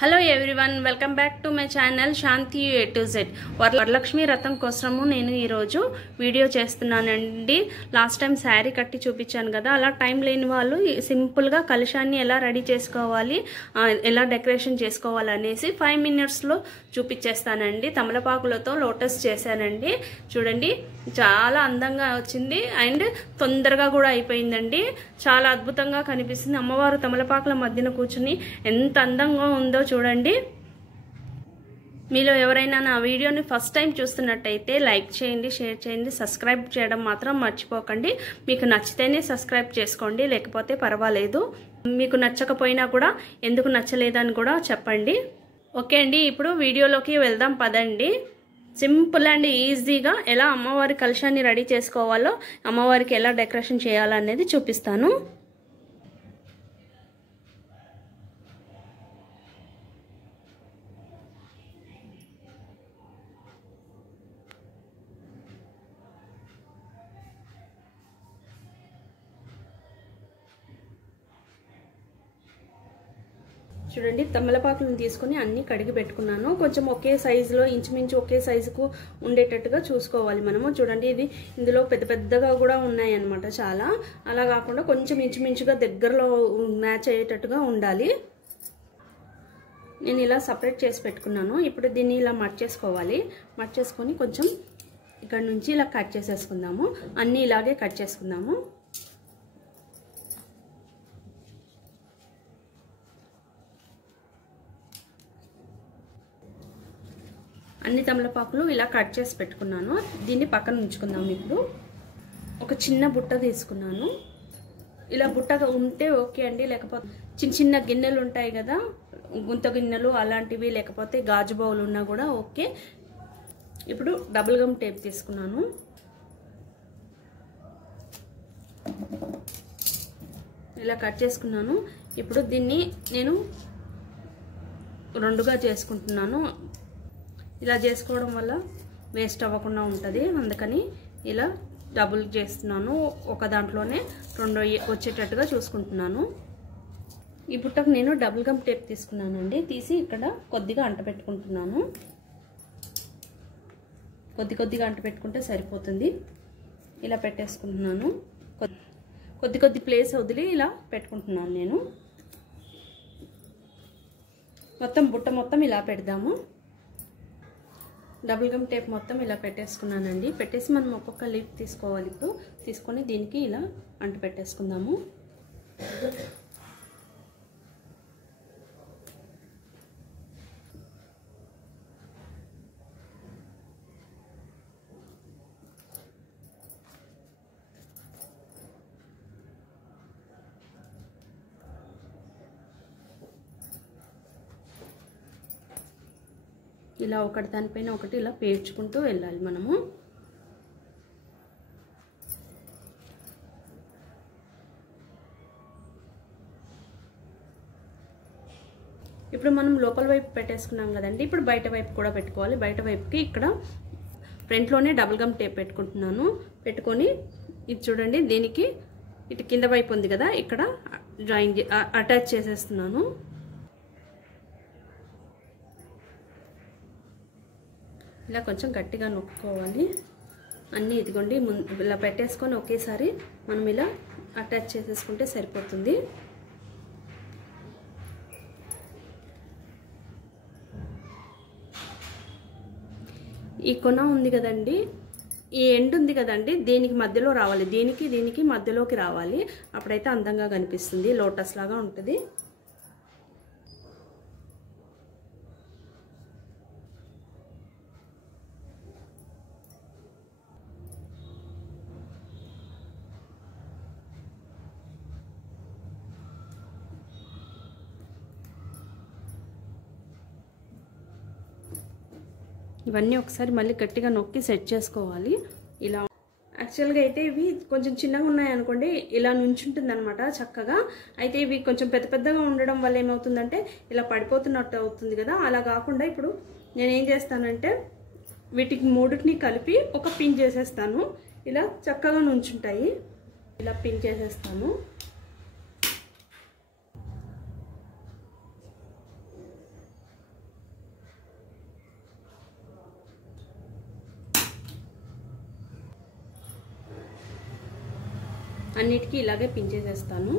Hello everyone, welcome back to my channel Shanti A to Z. Varalakshmi వ్రతం కోసము నేను ఈరోజు వీడియో చేస్తున్నానండి. లాస్ట్ టైం శారీ కట్టి చూపించాను కదా, అలా టైం లేని వాళ్ళు సింపుల్గా కలశాన్ని ఎలా రెడీ చేసుకోవాలి, ఎలా డెకరేషన్ చేసుకోవాలి అనేసి 5 minutesలో చూపించేస్తానండి. తమలపాకులతో లోటస్ చేశానండి. చూడండి, చాలా అందంగా వచ్చింది అండ్ తొందరగా కూడా అయిపోయిందండి. చాలా అద్భుతంగా కనిపిస్తుంది. అమ్మవారు తమలపాకుల మధ్యన కూర్చుని ఎంత అందంగా ఉందో చూడండి. మీలో ఎవరైనా నా వీడియోని ఫస్ట్ టైం చూస్తున్నట్టయితే లైక్ చేయండి, షేర్ చేయండి, సబ్స్క్రైబ్ చేయడం మాత్రం మర్చిపోకండి. మీకు నచ్చితేనే సబ్స్క్రైబ్ చేసుకోండి, లేకపోతే పర్వాలేదు. మీకు నచ్చకపోయినా కూడా ఎందుకు నచ్చలేదని కూడా చెప్పండి. ఓకే అండి, ఇప్పుడు వీడియోలోకి వెళ్దాం పదండి. సింపుల్ అండ్ ఈజీగా ఎలా అమ్మవారి కలశాన్ని రెడీ చేసుకోవాలో, అమ్మవారికి ఎలా డెకరేషన్ చేయాలనేది చూపిస్తాను. చూడండి, తమలపాకులను తీసుకొని అన్ని కడిగి పెట్టుకున్నాను. కొంచెం ఒకే సైజులో, ఇంచుమించు ఒకే సైజుకు ఉండేటట్టుగా చూసుకోవాలి మనము. చూడండి, ఇది ఇందులో పెద్ద పెద్దగా కూడా ఉన్నాయన్నమాట చాలా. అలా కాకుండా కొంచెం ఇంచుమించుగా దగ్గరలో మ్యాచ్ అయ్యేటట్టుగా ఉండాలి. నేను ఇలా సపరేట్ చేసి పెట్టుకున్నాను. ఇప్పుడు దీన్ని ఇలా మర్చేసుకోవాలి. మర్చేసుకొని కొంచెం ఇక్కడ నుంచి ఇలా కట్ చేసేసుకుందాము. అన్నీ ఇలాగే కట్ చేసుకుందాము. అన్ని తమలపాకులు ఇలా కట్ చేసి పెట్టుకున్నాను. దీన్ని పక్కన ఉంచుకుందాం. ఇప్పుడు ఒక చిన్న బుట్ట తీసుకున్నాను. ఇలా బుట్టగా ఉంటే ఓకే అండి, లేకపోతే చిన్న చిన్న గిన్నెలు ఉంటాయి కదా, గుంత గిన్నెలు అలాంటివి, లేకపోతే గాజు బౌల్ ఉన్నా కూడా ఓకే. ఇప్పుడు డబుల్ గమ్ టేప్ తీసుకున్నాను. ఇలా కట్ చేసుకున్నాను. ఇప్పుడు దీన్ని నేను రెండుగా చేసుకుంటున్నాను. ఇలా చేసుకోవడం వల్ల వేస్ట్ అవ్వకుండా ఉంటుంది, అందుకని ఇలా డబుల్ చేస్తున్నాను. ఒక దాంట్లోనే రెండు వచ్చేటట్టుగా చూసుకుంటున్నాను. ఈ బుట్టకు నేను డబుల్ గమ్ టేప్ తీసుకున్నానండి. తీసి ఇక్కడ కొద్దిగా అంటపెట్టుకుంటున్నాను. కొద్దిగా అంటపెట్టుకుంటే సరిపోతుంది. ఇలా పెట్టేసుకుంటున్నాను. కొద్ది ప్లేస్ వదిలి ఇలా పెట్టుకుంటున్నాను నేను. మొత్తం బుట్ట మొత్తం ఇలా పెడదాము. డబుల్ గమ్ టేప్ మొత్తం ఇలా పెట్టేసుకున్నానండి. పెట్టేసి మనం ఒక్కొక్క లీఫ్ తీసుకోవాలి. ఇప్పుడు తీసుకొని దీనికి ఇలా అంటు పెట్టేసుకుందాము. ఇలా ఒకటి దానిపైన ఒకటి ఇలా పేర్చుకుంటూ వెళ్ళాలి మనము. ఇప్పుడు మనం లోపల వైపు పెట్టేసుకున్నాం కదండి, ఇప్పుడు బయట వైపు కూడా పెట్టుకోవాలి. బయట వైపుకి ఇక్కడ ఫ్రంట్లోనే డబుల్ గమ్ టేప్ పెట్టుకుంటున్నాను. పెట్టుకొని ఇది చూడండి, దీనికి ఇటు కింద వైపు ఉంది కదా, ఇక్కడ జాయిన్ అటాచ్ చేసేస్తున్నాను. ఇలా కొంచెం గట్టిగా నొక్కుకోవాలి. అన్నీ ఇదిగోండి ఇలా పెట్టేసుకొని ఒకేసారి మనం ఇలా అటాచ్ చేసేసుకుంటే సరిపోతుంది. ఈ కొన ఉంది కదండి, ఈ ఎండ్ ఉంది కదండి, దీనికి మధ్యలో రావాలి. దీనికి మధ్యలోకి రావాలి. అప్పుడైతే అందంగా కనిపిస్తుంది, లోటస్ లాగా ఉంటుంది. ఇవన్నీ ఒకసారి మళ్ళీ గట్టిగా నొక్కి సెట్ చేసుకోవాలి. ఇలా యాక్చువల్గా అయితే ఇవి కొంచెం చిన్నగా ఉన్నాయనుకోండి, ఇలా నుంచుంటుంది అనమాట చక్కగా. అయితే ఇవి కొంచెం పెద్దగా ఉండడం వల్ల ఏమవుతుందంటే ఇలా పడిపోతున్నట్టు అవుతుంది కదా. అలా కాకుండా ఇప్పుడు నేనేం చేస్తానంటే వీటికి మూడుని కలిపి ఒక పిన్ చేసేస్తాను. ఇలా చక్కగా నుంచుంటాయి. ఇలా పిన్ చేసేస్తాను. అన్నిటికీ ఇలాగే పిన్ చేసేస్తాను.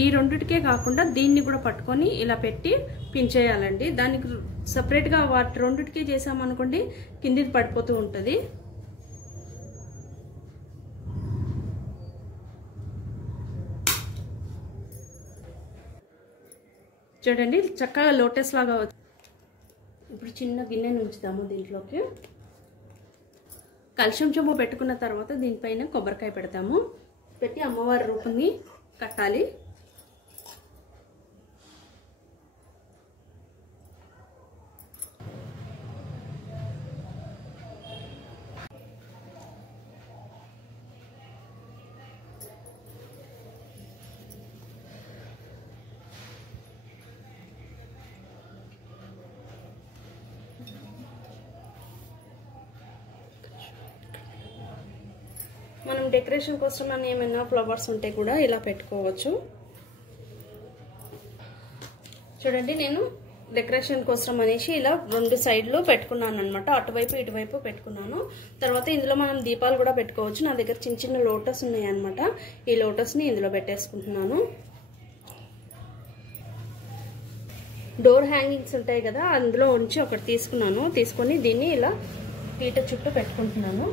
ఈ రెండిటికే కాకుండా దీన్ని కూడా పట్టుకొని ఇలా పెట్టి పిన్ చేయాలండి. దానికి సపరేట్గా వాటి రెండిటికే చేసామనుకోండి కిందిది పడిపోతూ ఉంటుంది. చూడండి చక్కగా లోటస్ లాగా వచ్చింది. ఇప్పుడు చిన్న గిన్నె ఉంచుదాము. దీంట్లోకి కలశం చెంబు పెట్టుకున్న తర్వాత దీనిపైన కొబ్బరికాయ పెడతాము. పెట్టి అమ్మవారి రూపాన్ని కట్టాలి. మనం డెకరేషన్ కోసం అని ఏమైనా ఫ్లవర్స్ ఉంటే కూడా ఇలా పెట్టుకోవచ్చు. చూడండి నేను డెకరేషన్ కోసం అనేసి ఇలా రెండు సైడ్లు పెట్టుకున్నాను అనమాట. అటువైపు ఇటువైపు పెట్టుకున్నాను. తర్వాత ఇందులో మనం దీపాలు కూడా పెట్టుకోవచ్చు. నా దగ్గర చిన్న చిన్న లోటస్ ఉన్నాయి అనమాట. ఈ లోటస్ని ఇందులో పెట్టేసుకుంటున్నాను. డోర్ హ్యాంగింగ్స్ ఉంటాయి కదా, అందులో ఉంచి ఒకటి తీసుకున్నాను. తీసుకొని దీన్ని ఇలా పీట చుట్టూ పెట్టుకుంటున్నాను.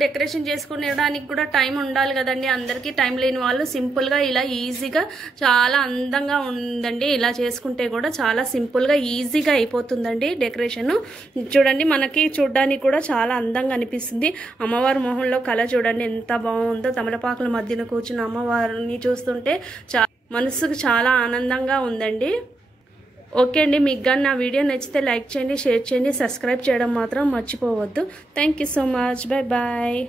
డెకరేషన్ చేసుకునేడానికి కూడా టైం ఉండాలి కదండి. అందరికీ టైం లేని వాళ్ళు సింపుల్గా ఇలా ఈజీగా చాలా అందంగా ఉందండి. ఇలా చేసుకుంటే కూడా చాలా సింపుల్గా ఈజీగా అయిపోతుందండి డెకరేషన్. చూడండి మనకి చూడడానికి కూడా చాలా అందంగా అనిపిస్తుంది. అమ్మవారి మొహంలో కళ చూడండి ఎంత బాగుందో. తమలపాకుల మధ్యన కూర్చున్న అమ్మవారిని చూస్తుంటే మనసుకు చాలా ఆనందంగా ఉందండి. ఓకే అండి, మీకు కానీ నా వీడియో నచ్చితే లైక్ చేయండి, షేర్ చేయండి, సబ్స్క్రైబ్ చేయడం మాత్రం మర్చిపోవద్దు. Thank you so much. Bye bye.